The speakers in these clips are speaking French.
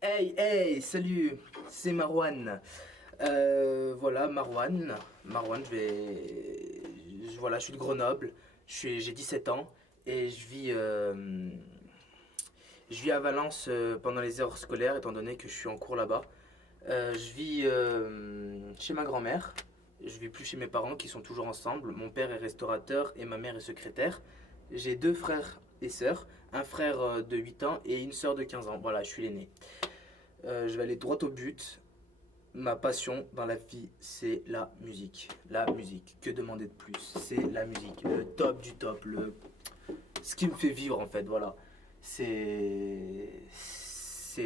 Hey, hey, salut, c'est Marwan. Voilà, Marwan, voilà, je suis de Grenoble, j'ai 17 ans et je vis à Valence pendant les heures scolaires étant donné que je suis en cours là-bas. Je vis chez ma grand-mère, je vis plus chez mes parents qui sont toujours ensemble. Mon père est restaurateur et ma mère est secrétaire. J'ai deux frères et sœurs, un frère de 8 ans et une sœur de 15 ans. Voilà, je suis l'aîné. Je vais aller droit au but. Ma passion dans la vie, c'est la musique. La musique. Que demander de plus? C'est la musique. Le top du top. Ce qui me fait vivre, en fait. Voilà.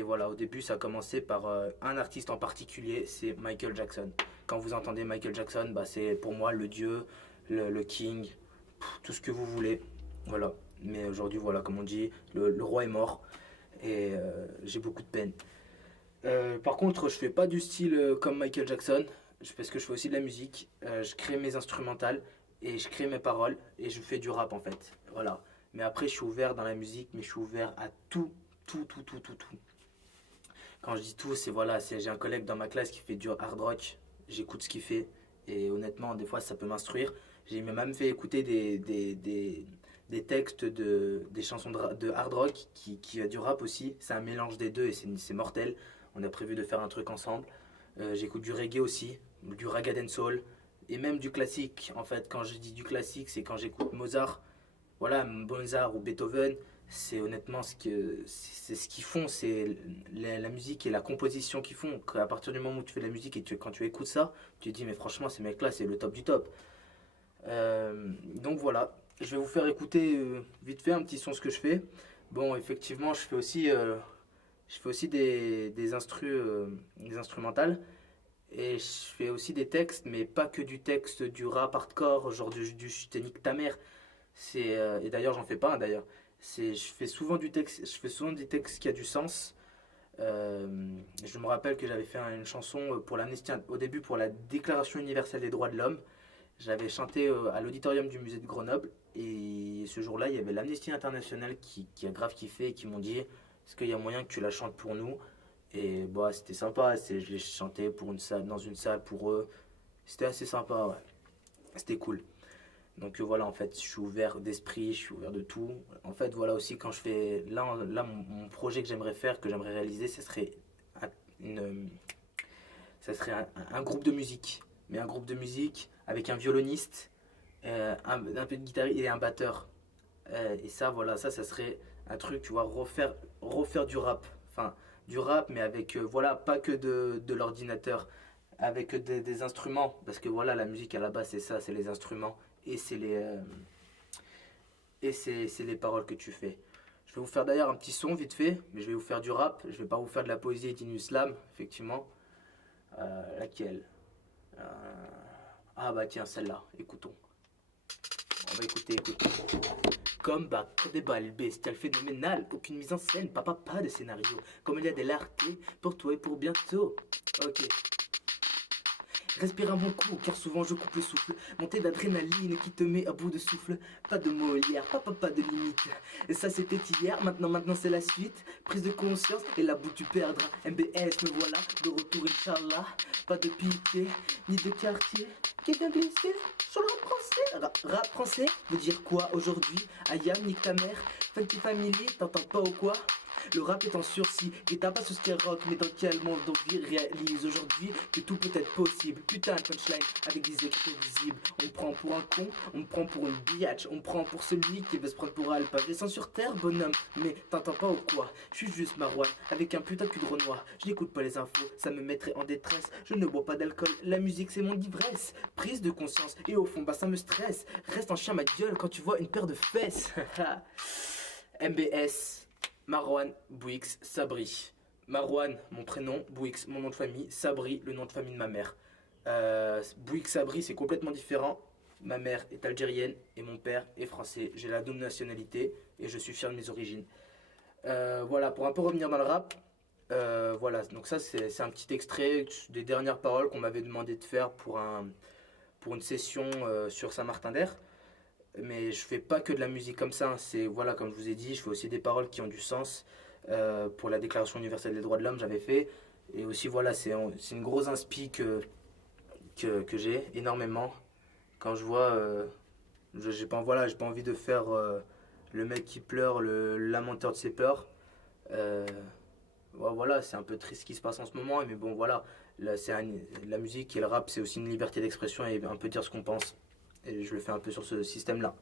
Voilà. Au début, ça a commencé par un artiste en particulier. C'est Michael Jackson. Quand vous entendez Michael Jackson, bah, c'est pour moi le dieu, le king, tout ce que vous voulez. Voilà. Mais aujourd'hui, voilà, comme on dit, le roi est mort. Et j'ai beaucoup de peine. Par contre, je fais pas du style comme Michael Jackson, parce que je fais aussi de la musique. Je crée mes instrumentales et je crée mes paroles et je fais du rap en fait. Voilà. Mais après, je suis ouvert dans la musique, mais je suis ouvert à tout, tout, tout, tout, tout, tout. Quand je dis tout, c'est voilà, j'ai un collègue dans ma classe qui fait du hard rock. J'écoute ce qu'il fait et honnêtement, des fois, ça peut m'instruire. J'ai même fait écouter des textes des chansons de hard rock qui a du rap aussi. C'est un mélange des deux et c'est mortel. On a prévu de faire un truc ensemble. J'écoute du reggae aussi, du ragga dancehall et même du classique. En fait, quand je dis du classique, c'est quand j'écoute Mozart, voilà, Mozart ou Beethoven. C'est honnêtement c'est ce qu'ils font, c'est la musique et la composition qu'ils font. À partir du moment où tu fais de la musique et quand tu écoutes ça, tu te dis mais franchement ces mecs-là c'est le top du top. Donc voilà, je vais vous faire écouter vite fait un petit son ce que je fais. Bon, effectivement, je fais aussi des instrumentales et je fais aussi des textes, mais pas que du texte du rap hardcore, genre du je te nique ta mère. Et d'ailleurs, j'en fais pas, hein, d'ailleurs. Je fais souvent du texte, je fais souvent des textes qui a du sens. Je me rappelle que j'avais fait une chanson pour l'amnistie, au début pour la Déclaration universelle des droits de l'homme. J'avais chanté à l'auditorium du musée de Grenoble et ce jour-là, il y avait l'Amnesty International qui a grave kiffé et qui m'ont dit est-ce qu'il y a moyen que tu la chantes pour nous? Et bah, c'était sympa, je l'ai chanté pour une salle, dans une salle pour eux. C'était assez sympa, ouais. C'était cool. Donc voilà, en fait, je suis ouvert d'esprit, je suis ouvert de tout. En fait, voilà aussi quand je fais là mon projet que j'aimerais faire, que j'aimerais réaliser, un, une, ça serait un groupe de musique, mais un groupe de musique avec un violoniste, un peu de guitare et un batteur. Et ça, voilà, ça serait un truc, tu vois, refaire du rap. Enfin, du rap, mais avec, voilà, pas que de l'ordinateur, avec des instruments. Parce que voilà, la musique à la base, c'est ça, c'est les instruments et c'est les paroles que tu fais. Je vais vous faire d'ailleurs un petit son vite fait, mais je vais vous faire du rap. Je vais pas vous faire de la poésie et du slam, effectivement. Laquelle Ah bah tiens, celle-là, écoutons. On va écouter. Combat, des balles, bestial, phénoménal, aucune mise en scène, pas de scénario. Comme il y a des lartés, pour toi et pour bientôt. Ok. Respire un bon coup, car souvent je coupe le souffle. Montée d'adrénaline qui te met à bout de souffle. Pas de Molière, pas de limite. Et ça c'était hier, maintenant c'est la suite. Prise de conscience et la bout tu perdras. MBS, me voilà, de retour Inch'Allah. Pas de pitié, ni de quartier. Qui vient glisser sur le rap français. Rap français veut dire quoi aujourd'hui? Ayam, nique ta mère. Funky Family, t'entends pas ou quoi? Le rap est en sursis, guetta pas sous Skyrock, mais dans quel monde on vit réalise aujourd'hui que tout peut être possible. Putain de punchline avec des écrits visibles. On me prend pour un con, on me prend pour une biatch, on me prend pour celui qui veut se prendre pour Alpha. Je descends sur terre, bonhomme, mais t'entends pas ou quoi? Je suis juste Marouane, avec un putain de cul de Renoir. Je n'écoute pas les infos, ça me mettrait en détresse. Je ne bois pas d'alcool, la musique c'est mon ivresse. Prise de conscience, et au fond, bah ça me stresse. Reste en chien ma gueule quand tu vois une paire de fesses. MBS. Marwan Bouix Sabri. Marwan, mon prénom, Bouix, mon nom de famille, Sabri, le nom de famille de ma mère. Bouix Sabri, c'est complètement différent. Ma mère est algérienne et mon père est français. J'ai la double nationalité et je suis fier de mes origines. Voilà, pour un peu revenir dans le rap, voilà, donc ça c'est un petit extrait des dernières paroles qu'on m'avait demandé de faire pour une session sur Saint-Martin-d'Air. Mais je fais pas que de la musique comme ça, hein. C'est voilà, comme je vous ai dit, je fais aussi des paroles qui ont du sens. pour la Déclaration universelle des droits de l'homme, j'avais fait. Et aussi, voilà, c'est une grosse inspi que j'ai énormément. Quand je vois, j'ai pas, voilà, j'ai pas envie de faire le mec qui pleure, le lamenteur de ses pleurs. Euh, voilà, c'est un peu triste ce qui se passe en ce moment, mais bon, voilà, là, la musique et le rap, c'est aussi une liberté d'expression et un peu dire ce qu'on pense. Et je le fais un peu sur ce système-là.